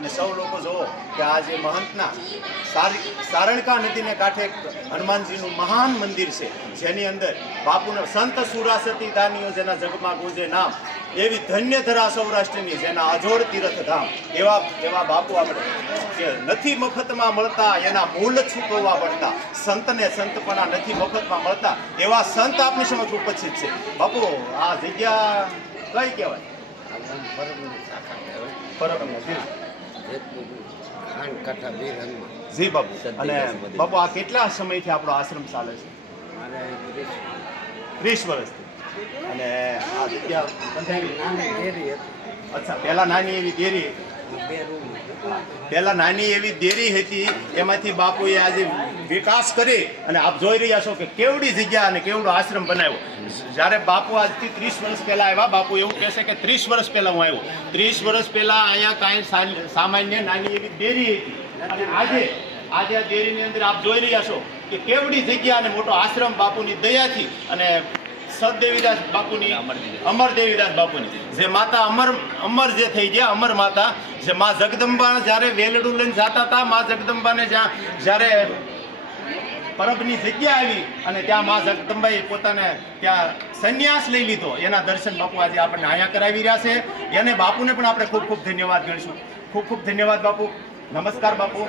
અને સૌ લોકો જુઓ કે આ જે મહંતના સારણકા નદીને કાંઠે એક હનુમાનજીનું મહાન મંદિર છે, જેની અંદર બાપુના સંત સુરાસતી દાનીઓ જેના જગમાં ગુંજે નામ, એવી ધન્ય ધરા સૌરાષ્ટ્રની જેના અજોડ તીર્થધામ, એવા બાપુ આપણે કે નથી મફતમાં મળતા, એના મૂળ છૂપવવા પડતા, સંતને સંતપણા નથી મફતમાં મળતા, એવા સંત આપણી સમક્ષ ઉપસ્થિત છે. બાપુ આ જગ્યા કઈ કહેવાય? જી બાપુ. અને બાપુ આ કેટલા સમયથી આપણો આશ્રમ ચાલે છે? 30 વર્ષથી. અને આ જગ્યા અચ્છા, પહેલા નાની એવી દેરી હતી, એમાંથી બાપુએ આજે વિકાસ કરી અને આપ જોઈ રહ્યા છો કે કેવડી જગ્યા અને કેવડો આશ્રમ બનાવ્યો. જ્યારે બાપુ આજથી 30 વર્ષ પહેલા આવ્યા, બાપુ એવું કહેશે કે 30 વર્ષ પહેલા હું આવ્યો. 30 વર્ષ પહેલા અહીંયા કાંઈ સામાન્ય નાની એવી દેરી હતી, અને આજે આ દેરીની અંદર આપ જોઈ રહ્યા છો કે કેવડી જગ્યા અને મોટો આશ્રમ બાપુની દયાથી અને સદદેવીદાસ બાપુની, અમર દેવીદાસ બાપુની જે માતા અમર જે થઈ ગયા, અમર માતા જે મા જગદંબા જ્યારે વેલડું લઈને જતા હતા, મા જગદંબાને જ્યારે પરબની જગ્યા આવી અને ત્યાં મા જગદંબાએ પોતાને ત્યાં સંન્યાસ લઈ લીધો, એના દર્શન બાપુ આજે આપણને અહીંયા કરાવી રહ્યા છે. એને બાપુને પણ આપણે ખૂબ ખૂબ ધન્યવાદ ગણીશું. ખૂબ ખૂબ ધન્યવાદ બાપુ. નમસ્કાર બાપુ.